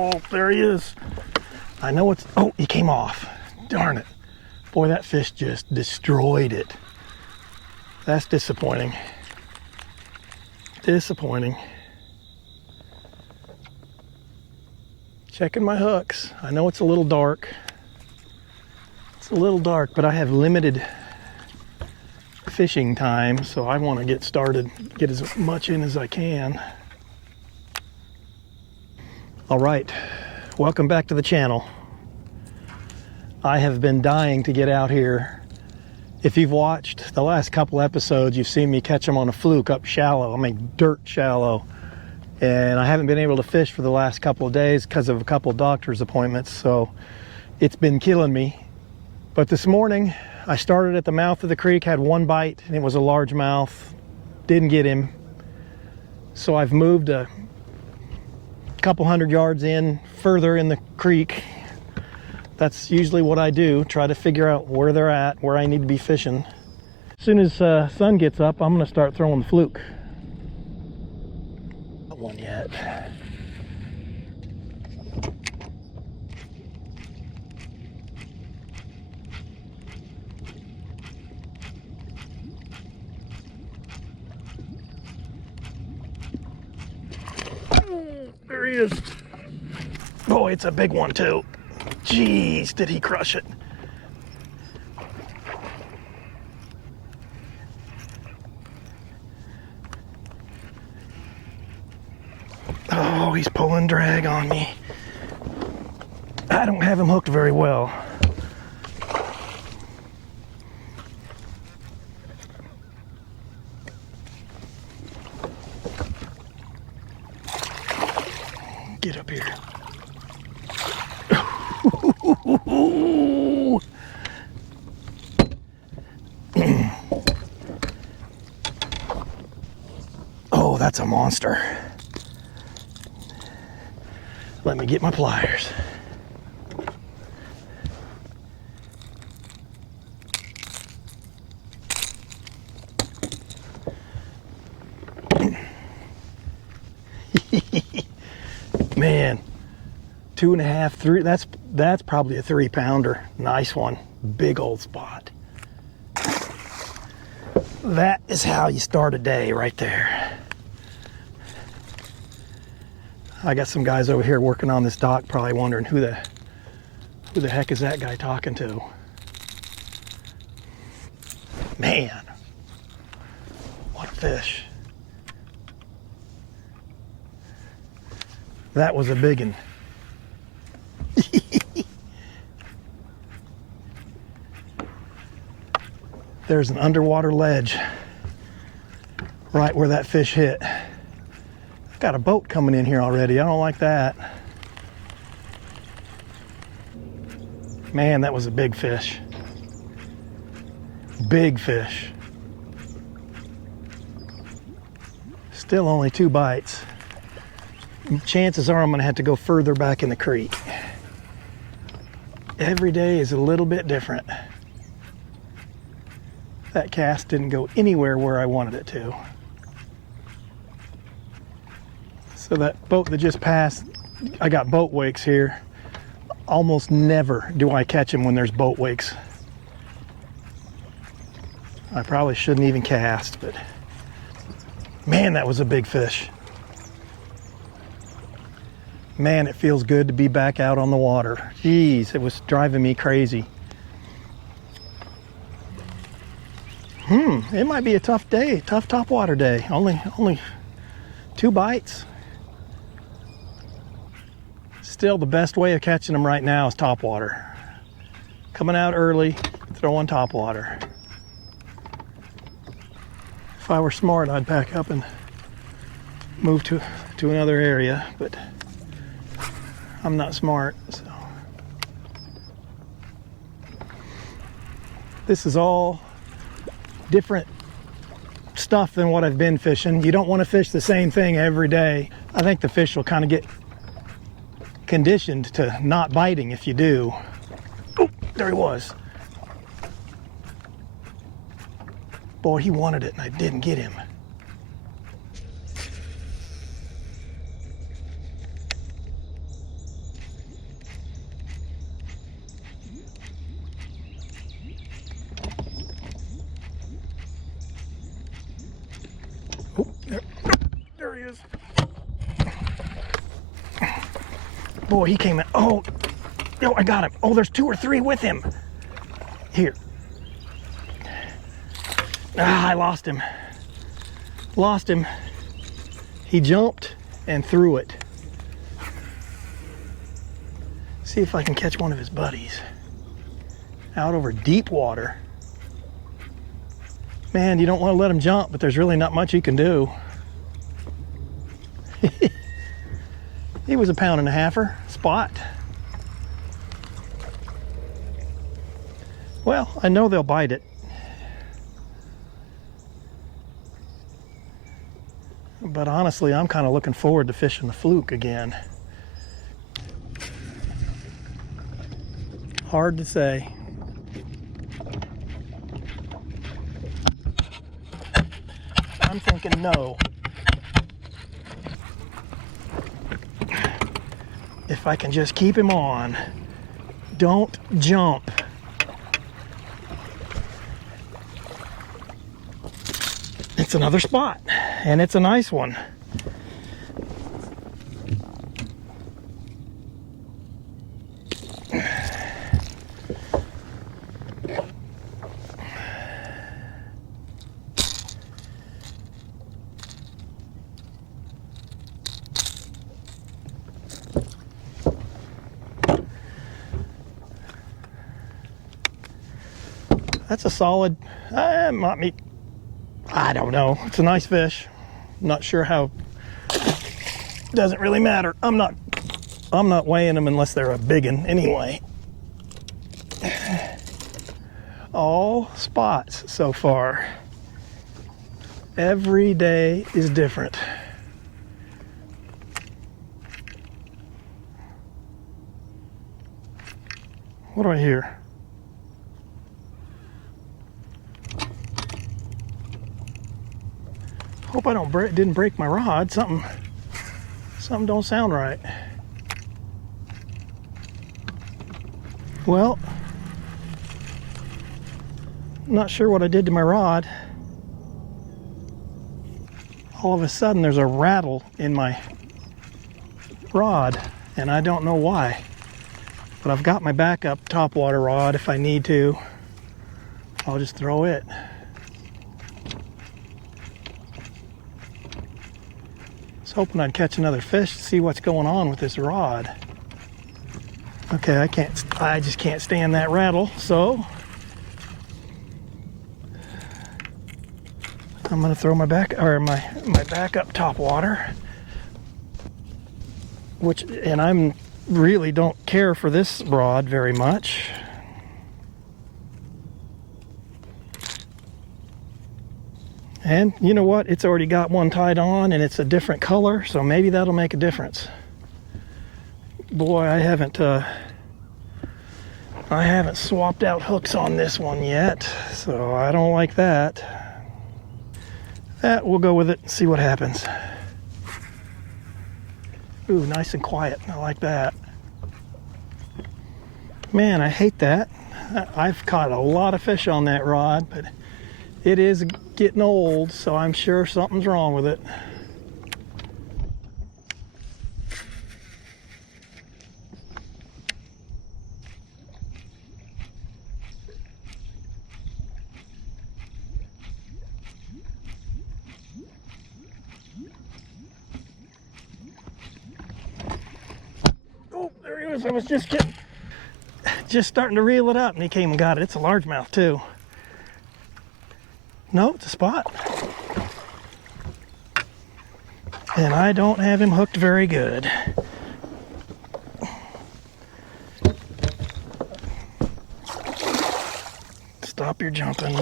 Oh, there he is. I know it's, oh, he came off. Darn it. Boy, that fish just destroyed it. That's disappointing. Disappointing. Checking my hooks. I know it's a little dark. It's a little dark, but I have limited fishing time, so I want to get started, get as much in as I can. All right, welcome back to the channel. I have been dying to get out here. If you've watched the last couple episodes, you've seen me catch them on a fluke up shallow. I mean, dirt shallow. And I haven't been able to fish for the last couple of days because of a couple of doctor's appointments, so it's been killing me. But this morning, I started at the mouth of the creek, had one bite, and it was a largemouth. Didn't get him. So I've moved a couple hundred yards in, further in the creek. That's usually what I do, try to figure out where they're at, where I need to be fishing. As soon as sun gets up, I'm gonna start throwing the fluke. Not one yet. There he is. Oh, it's a big one too. Jeez, did he crush it? Oh, he's pulling drag on me. I don't have him hooked very well. Get up here. Oh, that's a monster. Let me get my pliers. Man, 2.5, 3, that's probably a 3-pounder. Nice one, big old spot. That is how you start a day right there. I got some guys over here working on this dock probably wondering who the heck is that guy talking to? Man, what a fish. That was a big one. There's an underwater ledge right where that fish hit. Got a boat coming in here already. I don't like that. Man, that was a big fish. Big fish. Still only 2 bites. Chances are I'm gonna have to go further back in the creek. Every day is a little bit different. That cast didn't go anywhere where I wanted it to. So that boat that just passed, I got boat wakes here. Almost never do I catch them when there's boat wakes. I probably shouldn't even cast, but man, that was a big fish. Man, it feels good to be back out on the water. Jeez, it was driving me crazy. It might be a tough day, tough topwater day. Only 2 bites. Still, the best way of catching them right now is topwater. Coming out early, throwing topwater. If I were smart, I'd pack up and move to another area, but I'm not smart, so. This is all different stuff than what I've been fishing. You don't want to fish the same thing every day. I think the fish will kind of get conditioned to not biting if you do. Oh, there he was. Boy, he wanted it and I didn't get him. is. Boy, he came in. Oh, I got him. Oh, there's 2 or 3 with him. Here. I lost him. Lost him. He jumped and threw it. See if I can catch one of his buddies. Out over deep water. Man, you don't want to let him jump, but there's really not much you can do. He was a 1.5-pounder spot. Well, I know they'll bite it. But honestly, I'm kind of looking forward to fishing the fluke again. Hard to say. I'm thinking no. If I can just keep him on. Don't jump. It's another spot, and it's a nice one. That's a solid, might be, I don't know. It's a nice fish. Not sure how, doesn't really matter. I'm not weighing them unless they're a big one anyway. All spots so far. Every day is different. What do I hear? Hope I didn't break my rod. Something don't sound right. Well, not sure what I did to my rod. All of a sudden there's a rattle in my rod, and I don't know why. But I've got my backup topwater rod if I need to. I'll just throw it. I was hoping I'd catch another fish to see what's going on with this rod. Okay, I just can't stand that rattle, so I'm gonna throw my backup topwater, and I'm really don't care for this rod very much. And you know what? It's already got one tied on, and it's a different color, so maybe that'll make a difference. Boy, I haven't swapped out hooks on this one yet, so I don't like that. We'll go with it and see what happens. Ooh, nice and quiet. I like that. Man, I hate that. I've caught a lot of fish on that rod, but it is getting old, so I'm sure something's wrong with it. Oh, there he was. I was just starting to reel it up, and he came and got it. It's a largemouth too. No, it's a spot. And I don't have him hooked very good. Stop your jumping.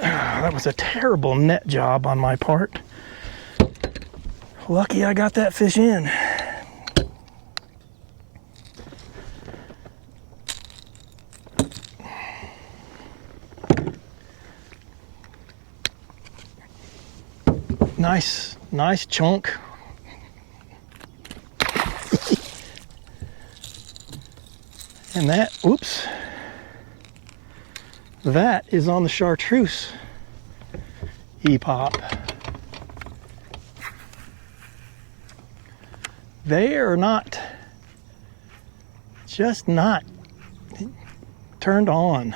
That was a terrible net job on my part. Lucky I got that fish in. Nice chunk. And that is on the chartreuse. E-pop. They are not, just not turned on.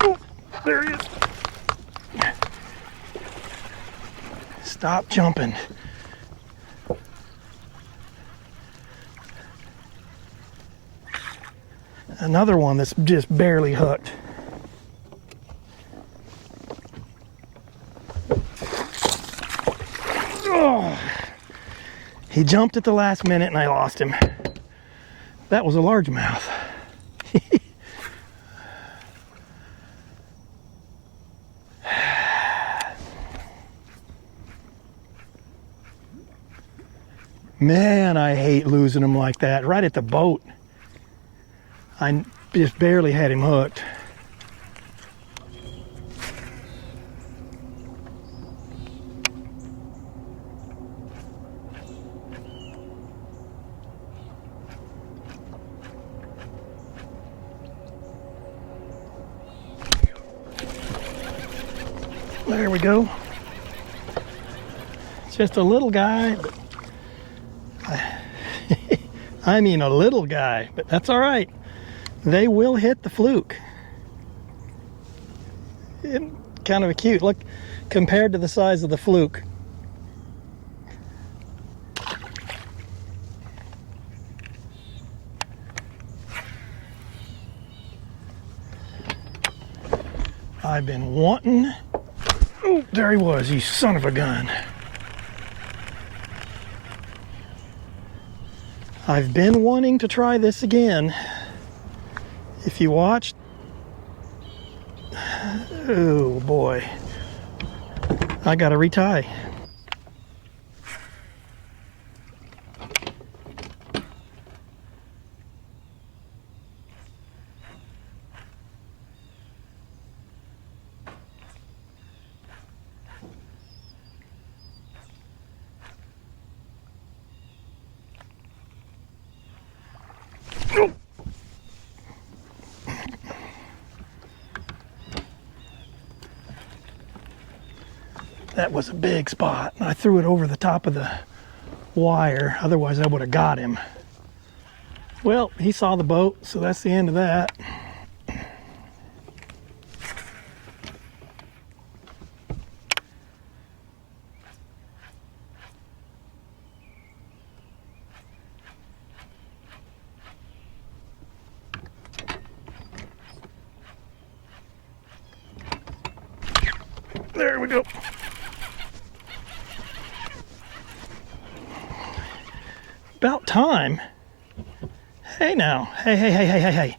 Oh, there he is. Stop jumping. Another one that's just barely hooked. Oh, he jumped at the last minute and I lost him. That was a largemouth. Man, I hate losing them like that, right at the boat. I just barely had him hooked. There we go. It's just a little guy, but I mean a little guy, but that's all right. They will hit the fluke. Kind of a cute look compared to the size of the fluke. I've been wanting. Oh, there he was, you son of a gun. I've been wanting to try this again. If you watched, oh boy, I gotta retie. That was a big spot. I threw it over the top of the wire, otherwise I would have got him. Well, he saw the boat, so that's the end of that. There we go. About time. Hey now. Hey.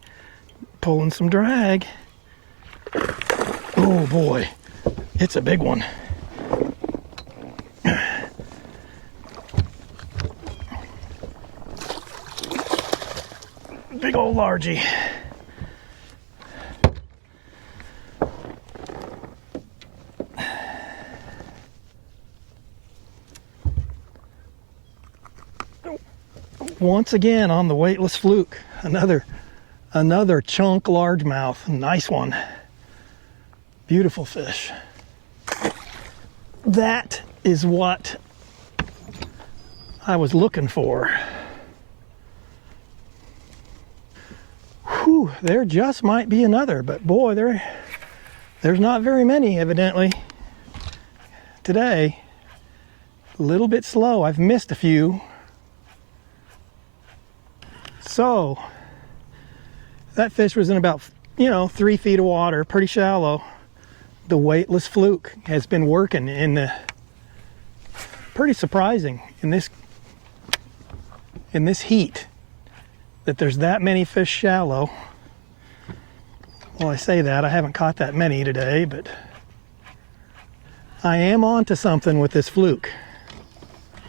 Pulling some drag. Oh boy. It's a big one. Big old largie. Once again on the weightless fluke, another chunk largemouth. Nice one. Beautiful fish. That is what I was looking for. Whew, there just might be another, but boy, there's not very many evidently today. A little bit slow. I've missed a few. So that fish was in about, 3 feet of water, pretty shallow. The weightless fluke has been working in the, pretty surprising in this heat that there's that many fish shallow. Well, I say that, I haven't caught that many today, but I am onto something with this fluke.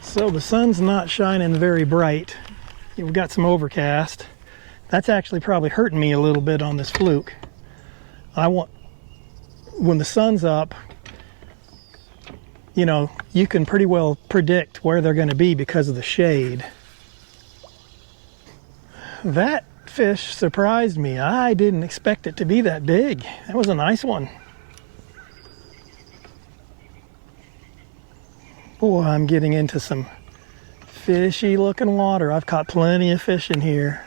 So the sun's not shining very bright. We've got some overcast. That's actually probably hurting me a little bit on this fluke. When the sun's up, you can pretty well predict where they're going to be because of the shade. That fish surprised me. I didn't expect it to be that big. That was a nice one. Boy, I'm getting into some fishy looking water. I've caught plenty of fish in here.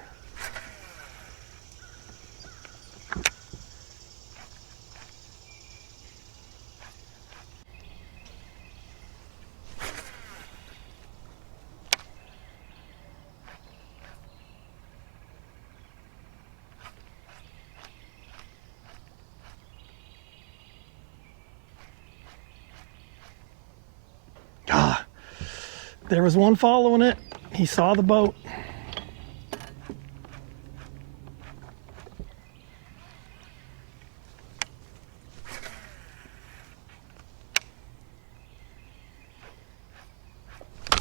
Ah, there was one following it. He saw the boat.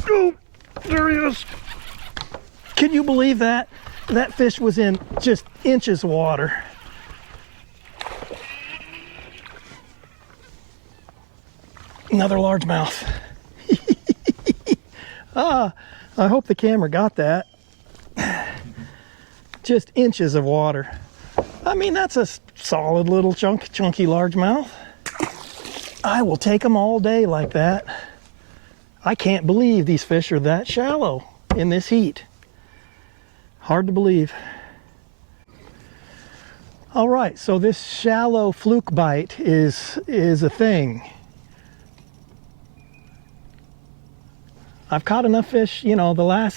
Oh, there he is. Can you believe that? That fish was in just inches of water. Another largemouth. I hope the camera got that. Just inches of water. I mean, that's a solid little chunky largemouth. I will take them all day like that. I can't believe these fish are that shallow in this heat. Hard to believe. All right, so this shallow fluke bite is a thing. I've caught enough fish, you know,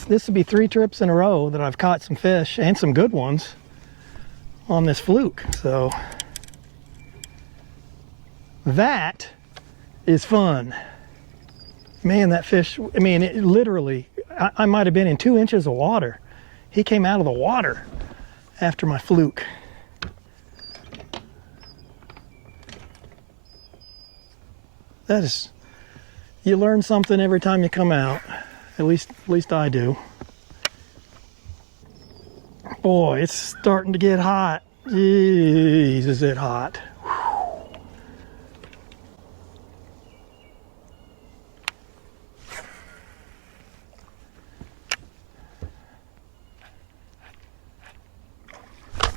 this will be 3 trips in a row that I've caught some fish, and some good ones, on this fluke. So that is fun. Man, that fish, I mean, it literally, I might have been in 2 inches of water. He came out of the water after my fluke. That is, you learn something every time you come out. At least I do. Boy, it's starting to get hot. Jeez, is it hot.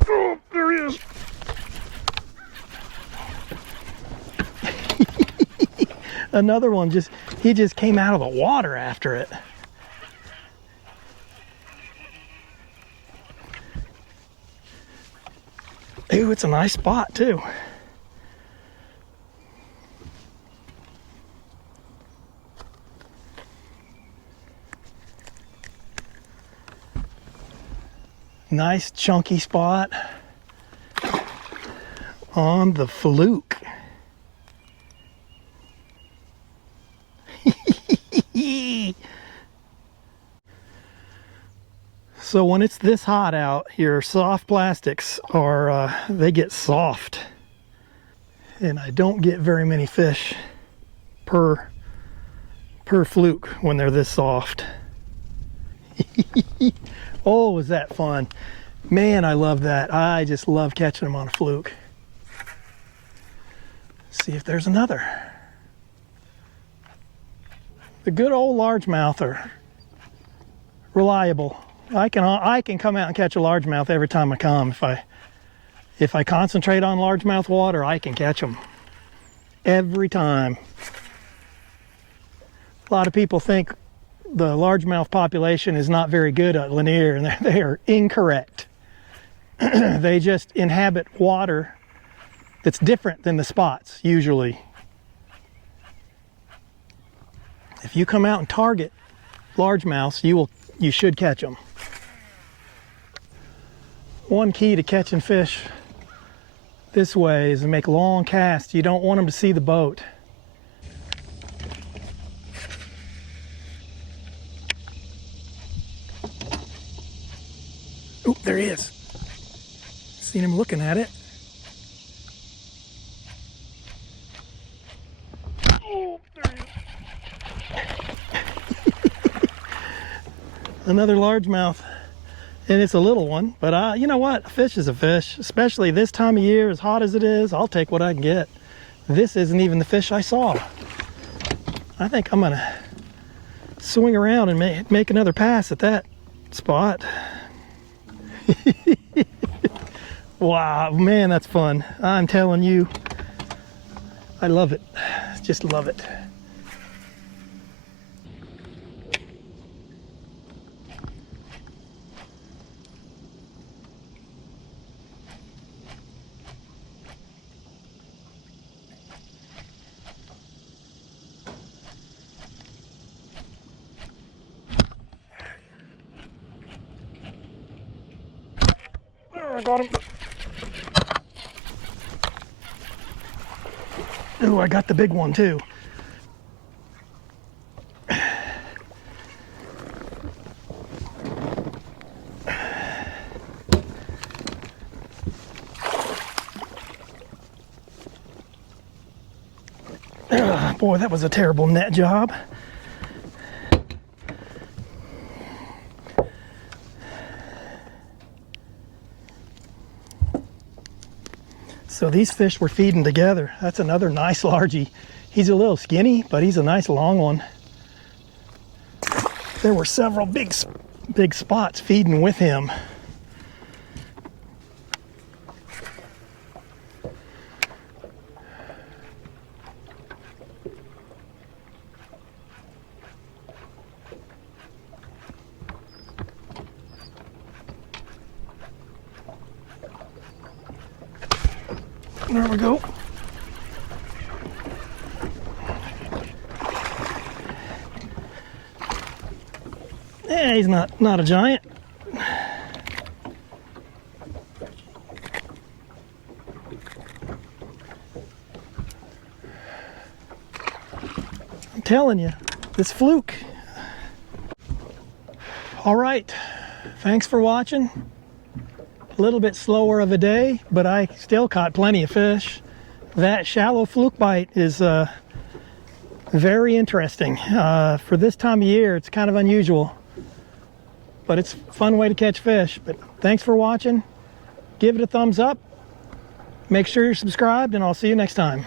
Oh, there he is. Another one, he just came out of the water after it. Ooh, it's a nice spot too. Nice chunky spot on the fluke. So when it's this hot out, your soft plastics they get soft, and I don't get very many fish per fluke when they're this soft. Oh, was that fun. Man, I love that. I just love catching them on a fluke. Let's see if there's another. The good old largemouth are reliable. I can come out and catch a largemouth every time I come. If I concentrate on largemouth water, I can catch them every time. A lot of people think the largemouth population is not very good at Lanier, and they are incorrect. They just inhabit water that's different than the spots usually. If you come out and target largemouths, you should catch them. One key to catching fish this way is to make long casts. You don't want them to see the boat. Oh, there he is. Seen him looking at it. Oh, there he is. Another largemouth. And it's a little one, but you know what? A fish is a fish, especially this time of year, as hot as it is. I'll take what I can get. This isn't even the fish I saw. I think I'm gonna swing around and make another pass at that spot. Wow, man, that's fun. I'm telling you, I love it. Just love it. I got him. Ooh, I got the big one too. Boy, that was a terrible net job. So these fish were feeding together. That's another nice largie. He's a little skinny, but he's a nice long one. There were several big spots feeding with him. There we go. Yeah, he's not a giant. I'm telling you, this fluke. All right, thanks for watching. A little bit slower of a day, but I still caught plenty of fish. That shallow fluke bite is very interesting. For this time of year, it's kind of unusual, but it's a fun way to catch fish. But thanks for watching. Give it a thumbs up. Make sure you're subscribed, and I'll see you next time.